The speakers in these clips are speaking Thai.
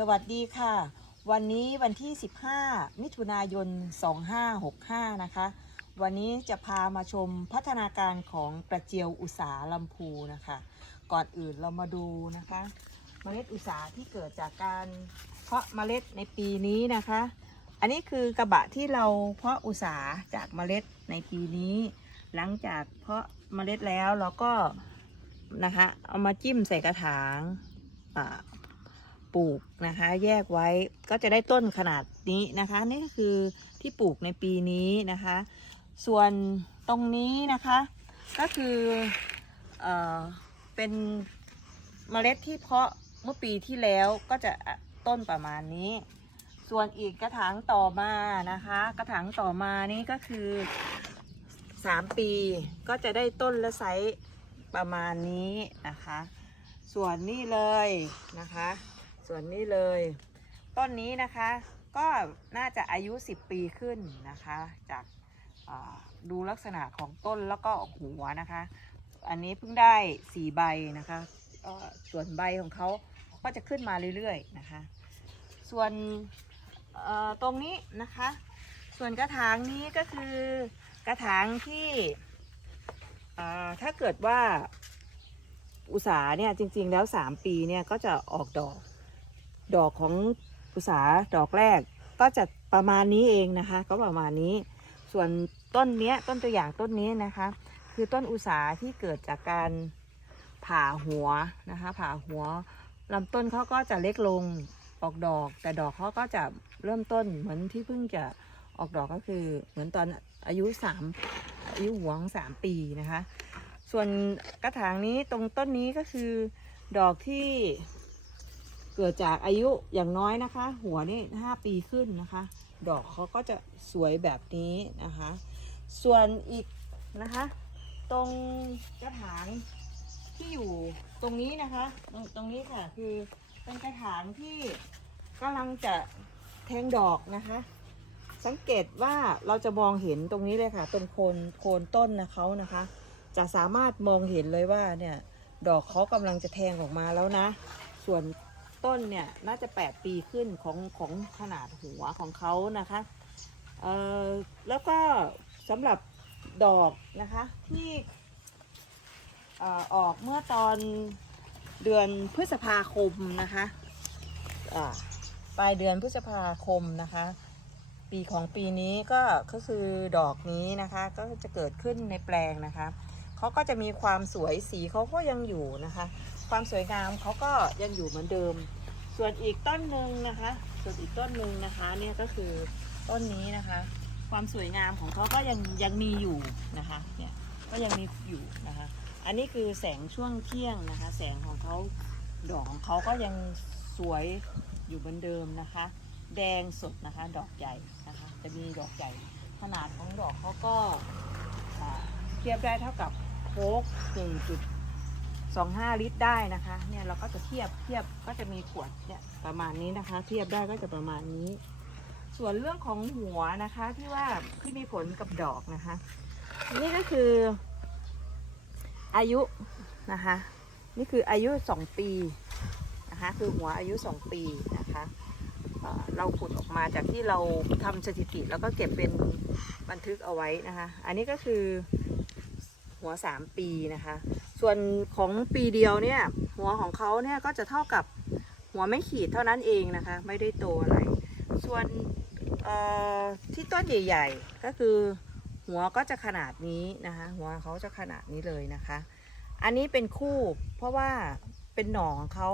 สวัสดีค่ะ วันนี้วันที่ 15 มิถุนายน 2565 นะคะ วันนี้จะพามาชมพัฒนาการของกระเจียวอุสาลำพูนะคะ ก่อนอื่นเรามาดูนะคะเมล็ดอุสาที่เกิดจากการเพาะเมล็ดในปีนี้นะคะ อันนี้คือกระบะที่เราเพาะอุสาจากเมล็ดในปีนี้ หลังจากเพาะเมล็ดแล้วเราก็นะคะเอามาจิ้มใส่กระถางอ่า ปลูกนะคะ แยกไว้ก็จะได้ต้นขนาดนี้นะคะ นี่ก็คือที่ปลูกในปีนี้นะคะ ส่วนตรงนี้นะคะ ก็คือเออเป็นเมล็ดที่เพาะเมื่อปีที่แล้วก็จะต้นประมาณนี้ ส่วนอีกกระถางต่อมานะคะ กระถางต่อมานี่ก็คือ 3 ปีก็จะได้ต้นและไซส์ประมาณนี้นะคะ ส่วนนี้เลยนะคะ ส่วนนี้เลย ต้นนี้นะคะก็น่าจะอายุ 10 ปีขึ้นนะคะ จากดูลักษณะของต้นแล้วก็หัวนะคะ อันนี้เพิ่งได้4ใบนะคะส่วนใบของเขาก็จะขึ้นมาเรื่อยๆนะคะ ส่วนตรงนี้นะคะ ส่วนกระถางนี้ก็คือกระถางที่ถ้าเกิดว่าอุตสาเนี่ยจริงๆแล้ว 3 ปีเนี่ยก็จะออกดอก ดอกของอุสาดอกแรก ก็จะประมาณนี้เองนะคะ ก็ประมาณนี้ ส่วนต้นเนี้ยต้นตัวอย่างต้นนี้นะคะ คือต้นอุสาที่เกิดจากการผ่าหัวนะคะ ผ่าหัวลำต้นเขาก็จะเล็กลงออกดอก แต่ดอกเขาก็จะเริ่มต้นเหมือนที่เพิ่งจะออกดอกก็คือเหมือนตอนอายุสามอายุหัวของสามปีนะคะ ส่วนกระถางนี้ตรงต้นนี้ก็คือดอกที่ เกิดจากอายุอย่างน้อยนะคะ หัวนี่ห้าปีขึ้นนะคะ ดอกเขาก็จะสวยแบบนี้นะคะ ส่วนอีกนะคะ ตรงกระถางที่อยู่ตรงนี้นะคะ ตรงตรงนี้ค่ะคือเป็นกระถางที่กำลังจะแทงดอกนะคะ สังเกตว่าเราจะมองเห็นตรงนี้เลยค่ะเป็นโคนโคนต้นนะเขานะคะ จะสามารถมองเห็นเลยว่าเนี่ยดอกเขากำลังจะแทงออกมาแล้วนะ ส่วน ต้นเนี่ยน่าจะ 8 ปีขึ้นของของขนาดหัวของเขานะคะเอ่อแล้วก็สำหรับดอกนะคะที่เออออกเมื่อตอนเดือนพฤษภาคมนะคะปลายเดือนพฤษภาคมนะคะ ปีของปีนี้ก็ก็คือดอกนี้นะคะก็จะเกิดขึ้นในแปลงนะคะเขาก็จะมีความสวยสีเขาก็ยังอยู่นะคะ ความสวยงามเขาก็ยังอยู่เหมือนเดิม ส่วนอีกต้นหนึ่งนะคะ ส่วนอีกต้นหนึ่งนะคะเนี่ยก็คือต้นนี้นะคะ ความสวยงามของเขาก็ยังยังมีอยู่นะคะเนี่ยก็ยังมีอยู่นะคะ อันนี้คือแสงช่วงเที่ยงนะคะ แสงของเขาดอกของเขาก็ยังสวยอยู่เหมือนเดิมนะคะ แดงสดนะคะ ดอกใหญ่นะคะ จะมีดอกใหญ่ขนาดของดอกเขาก็เทียบได้เท่ากับโค้กหนึ่งจุด สองห้าลิตรได้นะคะ เนี่ยเราก็จะเทียบเทียบก็จะมีขวดเนี่ยประมาณนี้นะคะ เทียบได้ก็จะประมาณนี้ ส่วนเรื่องของหัวนะคะที่ว่าที่มีผลกับดอกนะคะ นี่ก็คือ อายุนะคะ นี่คืออายุสองปีนะคะ คือหัวอายุสองปีนะคะเอ่อเราขุดออกมาจากที่เราทำสถิติแล้วก็เก็บเป็นบันทึกเอาไว้นะคะ อันนี้ก็คือหัวสามปีนะคะ ส่วนของปีเดียวเนี่ย หัวของเขาเนี่ยก็จะเท่ากับหัวไม่ขีดเท่านั้นเองนะคะ ไม่ได้โตอะไร ส่วนที่ต้นใหญ่ ๆ ก็คือหัวก็จะขนาดนี้นะคะ หัวเขาจะขนาดนี้เลยนะคะ อันนี้เป็นคู่เพราะว่าเป็นหน่อของเขา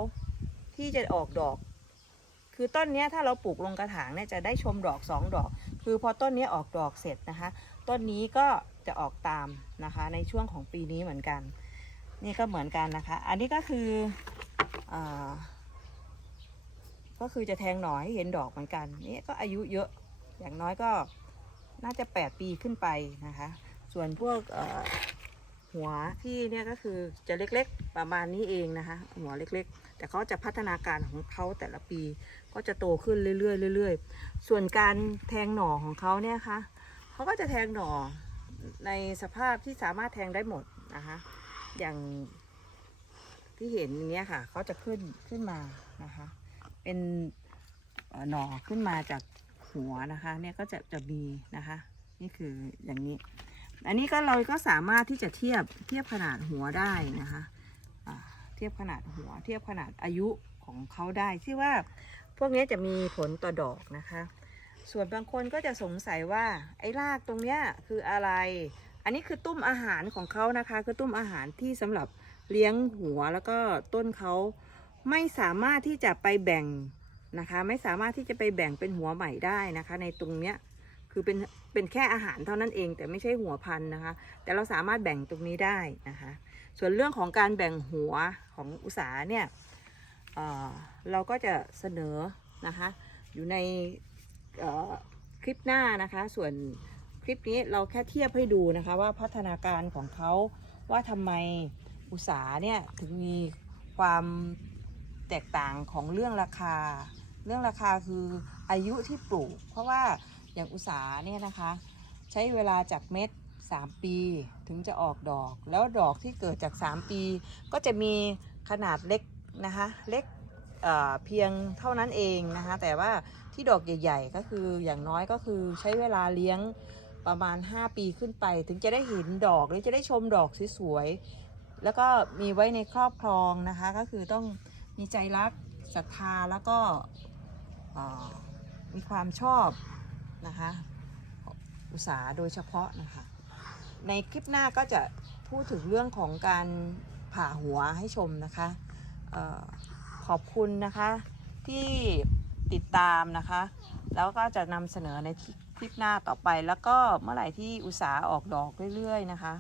ที่จะออกดอก คือต้นนี้ถ้าเราปลูกลงกระถางเนี่ยจะได้ชมดอกสองดอก คือพอต้นนี้ออกดอกเสร็จนะคะ ต้นนี้ก็จะออกตามนะคะในช่วงของปีนี้เหมือนกัน นี่ก็เหมือนกันนะคะ อันนี้ก็คืออก็คือจะแทงหน่อให้เห็นดอกเหมือนกัน นี่ก็อายุเยอะ อย่างน้อยก็น่าจะ 8 ปีขึ้นไปนะคะ ส่วนพวกหัวที่เนี่ยก็คือจะเล็กๆประมาณนี้เองนะคะ หัวเล็กๆ แต่เขาจะพัฒนาการของเขาแต่ละปีก็จะโตขึ้นเรื่อยๆเรื่อยๆ ส่วนการแทงหน่อของเขาเนี่ยคะเขาก็จะแทงหน่อในสภาพที่สามารถแทงได้หมดนะคะ อย่างที่เห็นอย่างเนี้ยค่ะเขาจะขึ้นขึ้นมานะคะ เป็นหน่อขึ้นมาจากหัวนะคะ เนี่ยก็จะจะมีนะคะ นี่คืออย่างนี้ อันนี้ก็เราก็สามารถที่จะเทียบเทียบขนาดหัวได้นะคะเทียบขนาดหัว เทียบขนาดอายุของเขาได้ที่ว่าพวกนี้จะมีผลต่อดอกนะคะ ส่วนบางคนก็จะสงสัยว่าไอ้รากตรงเนี้ยคืออะไร อันนี้คือตุ้มอาหารของเขานะคะ คือตุ้มอาหารที่สำหรับเลี้ยงหัวแล้วก็ต้นเขาไม่สามารถที่จะไปแบ่งนะคะ ไม่สามารถที่จะไปแบ่งเป็นหัวใหม่ได้นะคะ ในตรงเนี้ยคือเป็นเป็นแค่อาหารเท่านั้นเอง แต่ไม่ใช่หัวพันธุ์นะคะ แต่เราสามารถแบ่งตรงนี้ได้นะคะ ส่วนเรื่องของการแบ่งหัวของอุตสาเนี่ยเเราก็จะเสนอนะคะอยู่ในคลิปหน้านะคะ ส่วน คลิปนี้เราแค่เทียบให้ดูนะคะว่าพัฒนาการของเขาว่าทำไมอุตสาเนี่ยถึงมีความแตกต่างของเรื่องราคา เรื่องราคาคืออายุที่ปลูก เพราะว่าอย่างอุตสาเนี่ยนะคะ ใช้เวลาจากเม็ด 3 ปีถึงจะออกดอก แล้วดอกที่เกิดจาก 3 ปี ก็จะมีขนาดเล็กนะคะเล็กเเพียงเท่านั้นเองนะคะแต่ว่าที่ดอกใหญ่ ๆ ก็คืออย่างน้อยก็คือใช้เวลาเลี้ยง ประมาณ 5 ปีขึ้นไป ถึงจะได้เห็นดอกหรือจะได้ชมดอกสวยๆแล้วก็มีไว้ในครอบครองนะคะ ก็คือต้องมีใจรักศรัทธาแล้วก็มีความชอบนะคะอุตสาหโดยเฉพาะนะคะ ในคลิปหน้าก็จะพูดถึงเรื่องของการผ่าหัวให้ชมนะคะออขอบคุณนะคะที่ติดตามนะคะ แล้วก็จะนำเสนอในค ลิปหน้าต่อไปแล้วก็เมื่อไหร่ที่อุตสาหออกดอกเรื่อยๆนะคะ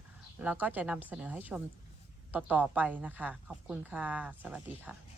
แล้วก็จะนำเสนอให้ชมต่อๆไปนะคะ ขอบคุณค่ะ สวัสดีค่ะ